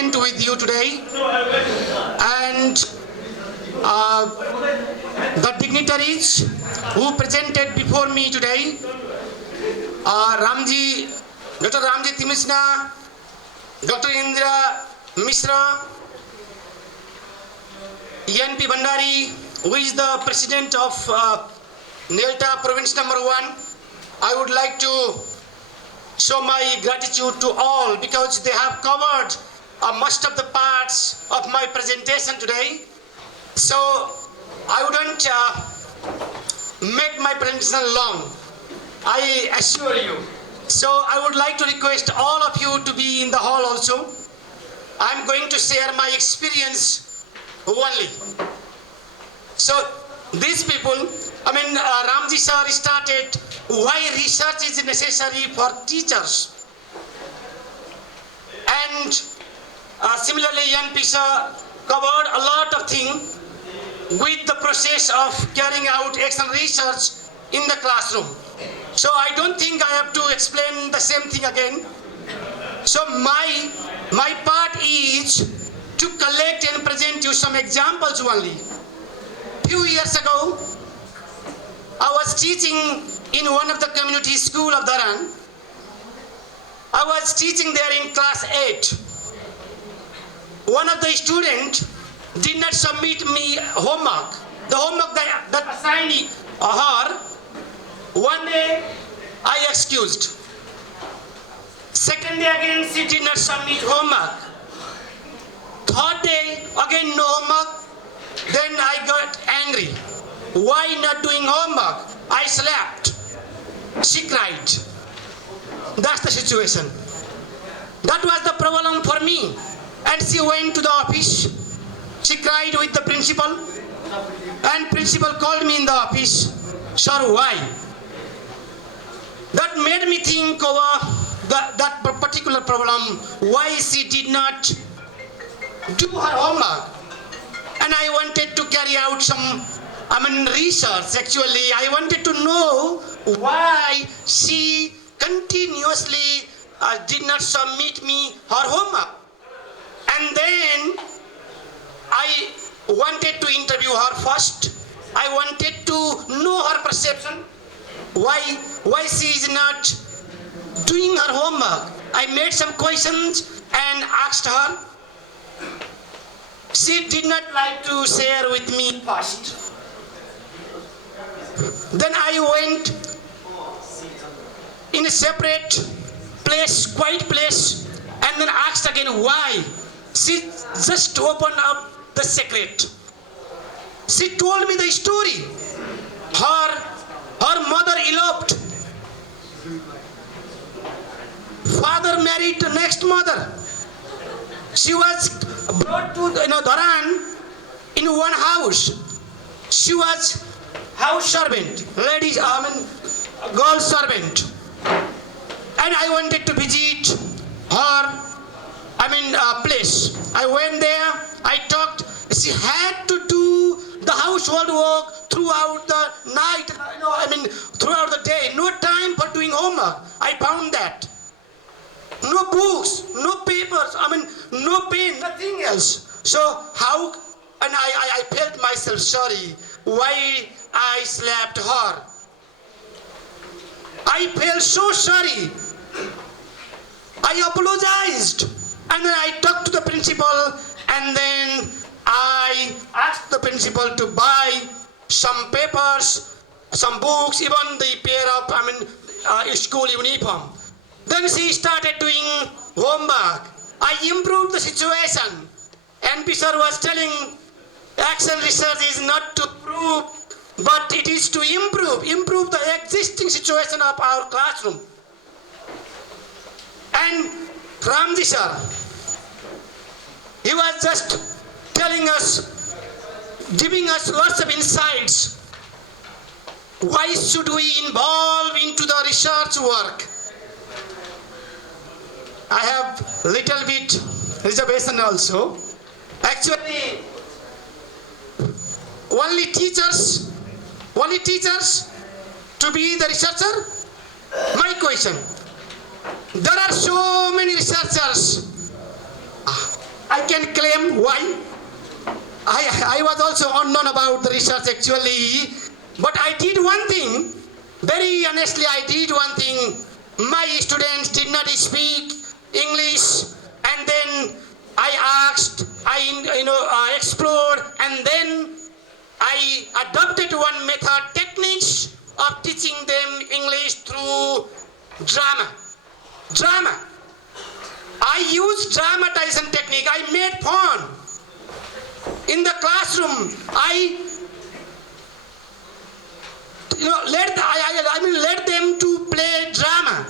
present with you today, and the dignitaries who presented before me today, Dr. Ramji Timisna, Dr. Indra Mishra, ENP Bandari, who is the president of Nelta Province number 1. I would like to show my gratitude to all because they have covered most of the parts of my presentation today. So I wouldn't make my presentation long, I assure you. So I would like to request all of you to be in the hall also. I'm going to share my experience only. So these people, Ramji sir started why research is necessary for teachers. And similarly, ENP sir covered a lot of things with the process of carrying out action research in the classroom. So I don't think I have to explain the same thing again. So my part is to collect and present you some examples only. Few years ago, I was teaching in one of the community school of Dharan. I was teaching there in class 8. One of the students did not submit me homework. The homework that assigned her, one day I excused. Second day again she did not submit homework. Third day again no homework. Then I got angry. Why not doing homework? I slept. She cried. That's the situation. That was the problem for me. And she went to the office. She cried with the principal. And principal called me in the office. Sir, why? That made me think over that particular problem. Why she did not do her homework. And I wanted to carry out some research. Actually, I wanted to know why she continuously did not submit me her homework. And then I wanted to interview her first. I wanted to know her perception. Why she is not doing her homework. I made some questions and asked her. She did not like to share with me first. Then I went in a separate place, quiet place, and then asked again why. She just opened up the secret. She told me the story. Her mother eloped. Father married the next mother. She was brought to Dharan in one house. She was house servant, girl servant. And I wanted to visit her, place. I went there, I talked. She had to do the household work throughout the night, throughout the day. No time for doing homework. I found that. No books, no papers, no pen, nothing else. So how, and I felt myself sorry. Why I slapped her? I felt so sorry. I apologized. And then I talked to the principal, and then I asked the principal to buy some papers, some books, even the pair of school uniform. Then she started doing homework. I improved the situation. NP sir was telling action research is not to prove, but it is to improve the existing situation of our classroom. And Ramji sir, he was just telling us, giving us lots of insights. Why should we involve into the research work? I have little bit reservation also. Actually, only teachers to be the researcher? My question. There are so many researchers. I can claim why. I was also unknown about the research actually, but I did one thing. Very honestly, I did one thing. My students did not speak English, and then I asked, I explored, and then I adopted one method, techniques of teaching them English through drama. Drama. I used dramatization technique. I made fun. In the classroom, let them to play drama.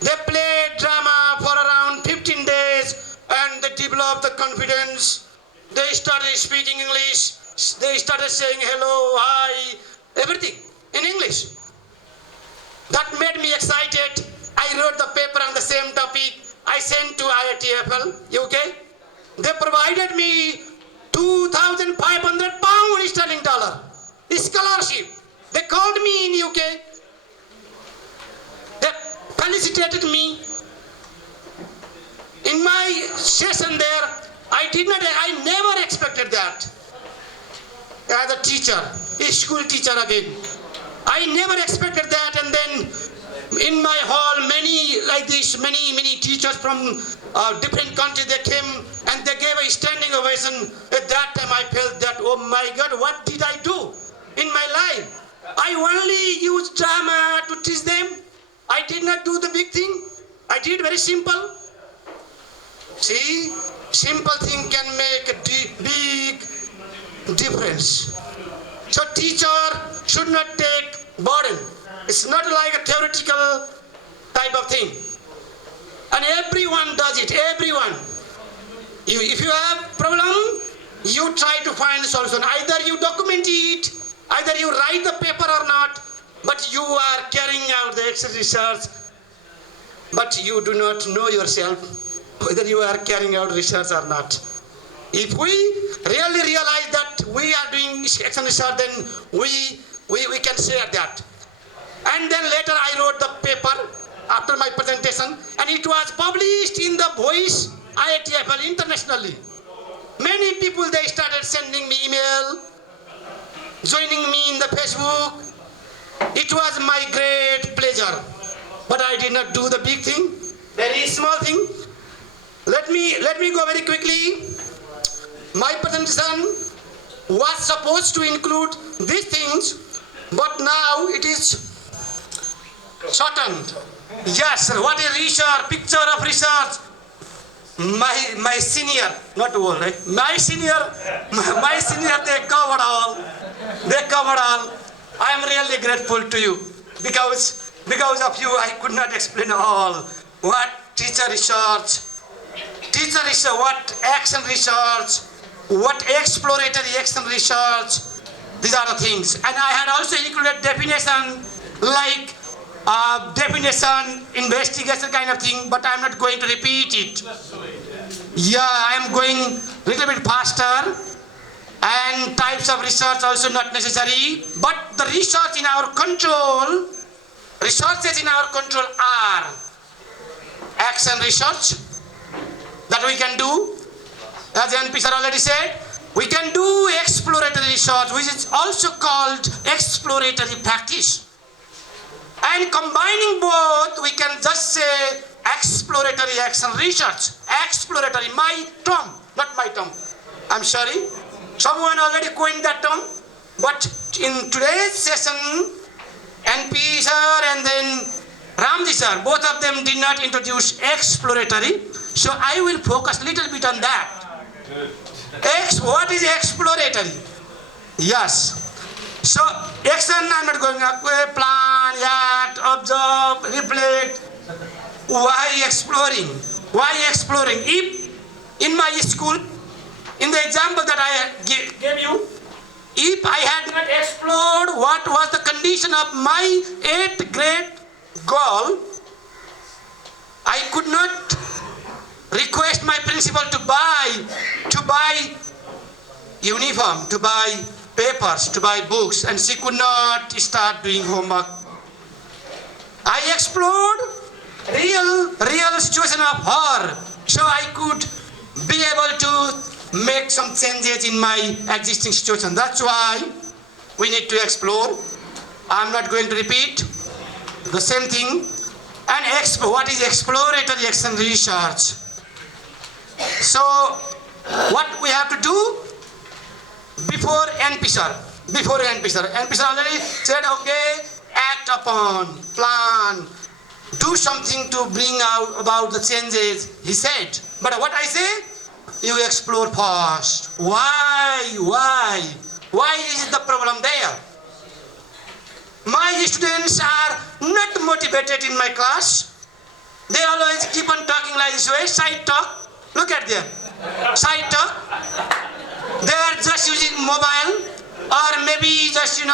They played drama for around 15 days and they developed the confidence. They started speaking English. They started saying hello, hi, everything in English. That made me excited. I wrote the paper on the same topic. I sent to IITFL, UK. They provided me £2,500 sterling scholarship. They called me in UK. They felicitated me. In my session there, I never expected that. As a teacher, a school teacher again. I never expected that, and then in my hall, many teachers from different countries, they came and they gave a standing ovation. At that time I felt that, oh my God, what did I do in my life? I only used drama to teach them. I did not do the big thing. I did very simple. See, simple thing can make a big difference. So teacher should not take burden. It's not like a theoretical type of thing. And everyone does it, everyone. If you have problem, you try to find a solution. Either you document it, either you write the paper or not, but you are carrying out the exercise research, but you do not know yourself whether you are carrying out research or not. If we really realize that we are doing action research, then we can share that. And then later I wrote the paper after my presentation, and it was published in the Voice IITFL internationally. Many people, they started sending me email, joining me in the Facebook. It was my great pleasure, but I did not do the big thing, very small thing. Let me go very quickly. My presentation was supposed to include these things, but now it is shortened. Yes, sir. What a research, picture of research. My senior, not old, right? My senior, they covered all. They covered all. I am really grateful to you because of you I could not explain all. What teacher research, what action research, what exploratory action research. These are the things. And I had also included definition like definition, investigation kind of thing, but I'm not going to repeat it. Yeah, I'm going a little bit faster, and types of research also not necessary, but the research in our control, researches in our control are action research that we can do, as NP sir already said. We can do exploratory research, which is also called exploratory practice. And combining both, we can just say exploratory action research. Exploratory, my term, not my term. I'm sorry. Someone already coined that term. But in today's session, NP sir and then Ramji sir, both of them did not introduce exploratory. So I will focus a little bit on that. What is exploratory? Yes. So action, I'm not going up, plan, act, observe, reflect. Why exploring? Why exploring? If in my school, in the example that I gave you, if I had not explored what was the condition of my 8th grade girl, I could not request my principal to buy uniform, to buy papers, to buy books, and she could not start doing homework. I explored real situation of her, so I could be able to make some changes in my existing situation. That's why we need to explore. I'm not going to repeat the same thing. And what is exploratory action research? So, what we have to do before NPSR? NPSR already said, okay, act upon, plan, do something to bring out about the changes, he said. But what I say? You explore first. Why? Why is the problem there? My students are not motivated in my class. They always keep on talking like this way, side talk. Look at them, side talk. They are just using mobile or maybe just,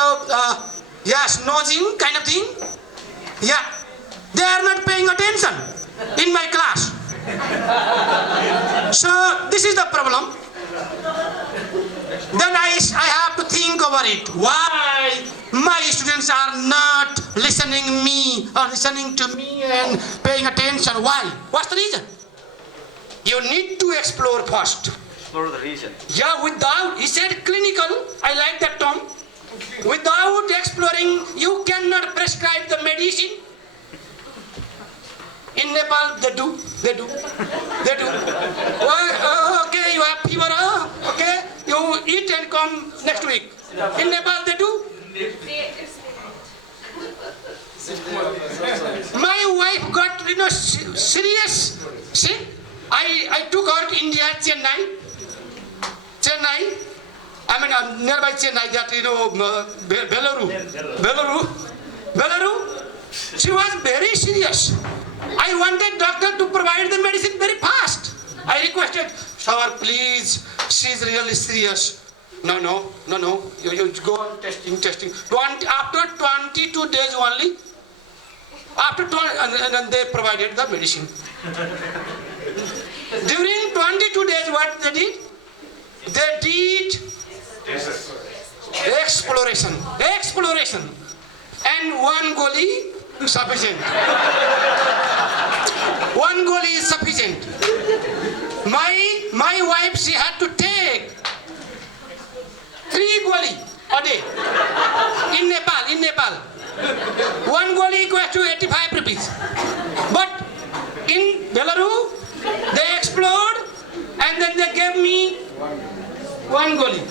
nosing kind of thing. Yeah, they are not paying attention in my class. So this is the problem. Then I have to think over it. Why my students are not listening to me and paying attention? Why? What's the reason? You need to explore first. Explore the reason. Yeah, he said clinical, I like that term. Without exploring, you cannot prescribe the medicine. In Nepal, they do. Oh, okay, you have fever, okay, you eat and come next week. In Nepal, they do. My wife got, serious. See, I took her to India, Chennai. I mean, nearby Chennai, that, Belluru. She was very serious. I wanted doctor to provide the medicine very fast. I requested, sir, please, she's really serious. No. You go on testing. After 22 days only, and they provided the medicine. During 22 days, what they did? They did exploration. And one goli sufficient. One goli is sufficient. My wife, she had to take 3 goli a day in Nepal. One goli equals to 85 rupees. But in Belarus, they explored and then they gave me 1 goli.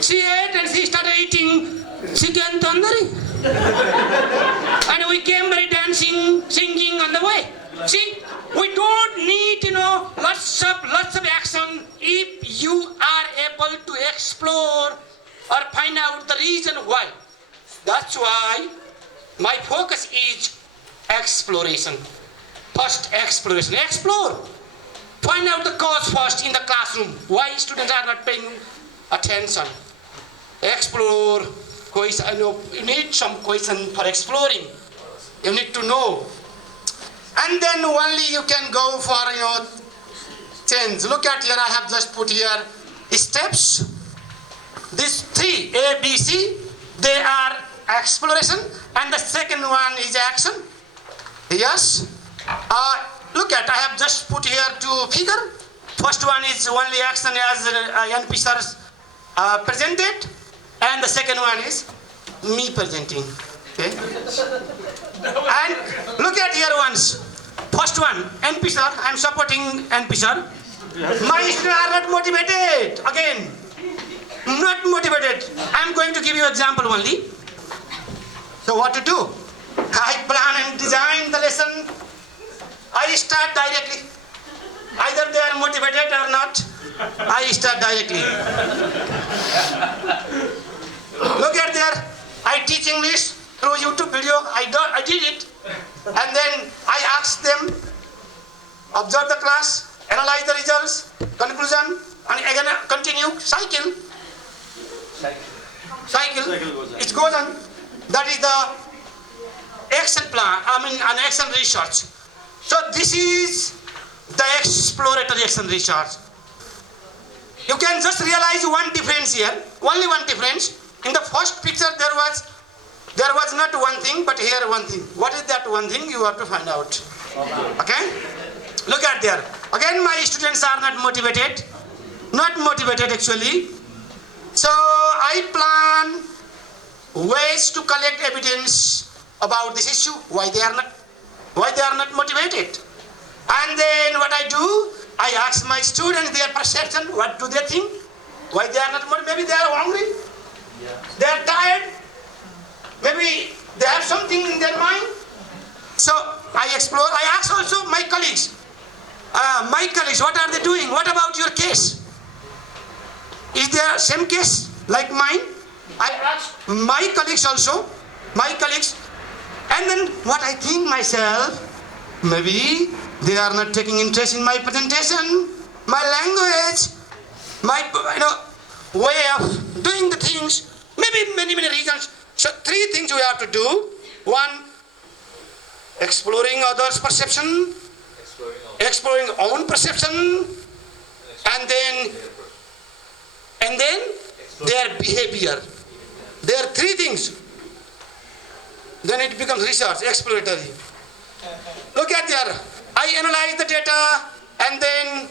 She ate and she started eating chicken tandoori. And we came by dancing, singing on the way. See, we don't need, lots of action if you are able to explore or find out the reason why. That's why my focus is exploration. First, exploration. Explore. Find out the cause first in the classroom. Why students are not paying attention. Explore. You need some question for exploring. You need to know. And then only you can go for your change. Look at here, I have just put here steps. These 3, A, B, C, they are exploration. And the second one is action. Yes. Look at, I have just put here 2 figure. First one is only action as NP sir presented. And the second one is me presenting. Okay. And look at here once. First one, NP sir, I am supporting NP sir. My students are not motivated. Again, not motivated. I am going to give you example only. So what to do? I plan and design the lesson. I start directly. Either they are motivated or not, I start directly. Look at there. I teach English through YouTube video. I did it. And then I ask them, observe the class, analyze the results, conclusion, and again continue, cycle. It goes on. That is the action plan, an action research. So this is the exploratory action research. You can just realize one difference here, only one difference. In the first picture there was not one thing, but here one thing. What is that one thing? You have to find out. Okay? Look at there. Again, my students are not motivated. not motivated actually. So I plan ways to collect evidence about this issue, why they are not motivated. And then what I do, I ask my students their perception, what do they think, why they are not motivated. Maybe they are hungry, they are tired, maybe they have something in their mind. So I explore. I ask also my colleagues, what are they doing? What about your case? Is there same case like mine? I ask my colleagues also, and then what I think myself, maybe they are not taking interest in my presentation, my language, my way of doing the things, maybe many reasons. So 3 things we have to do. 1, exploring others' perception, exploring own perception, and then their behavior. There are 3 things. Then it becomes research, exploratory. Look at there. I analyze the data, and then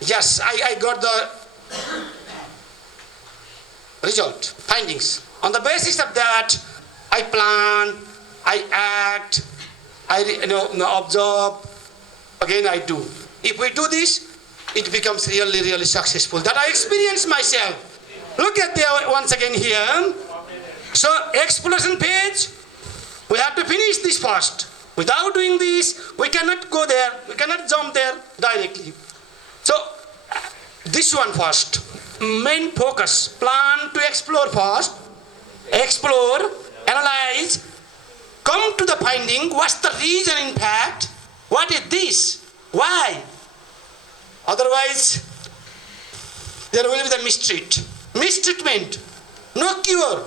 yes, I got the result, findings. On the basis of that, I plan, I act, I observe. Again, I do. If we do this, it becomes really successful. That I experience myself. Look at there once again here. So exploration page, we have to finish this first. Without doing this, we cannot go there. We cannot jump there directly. So this one first. Main focus. Plan to explore first. Explore, analyze, come to the finding. What's the reason in fact? What is this? Why? Otherwise, there will be the mistreatment. No cure.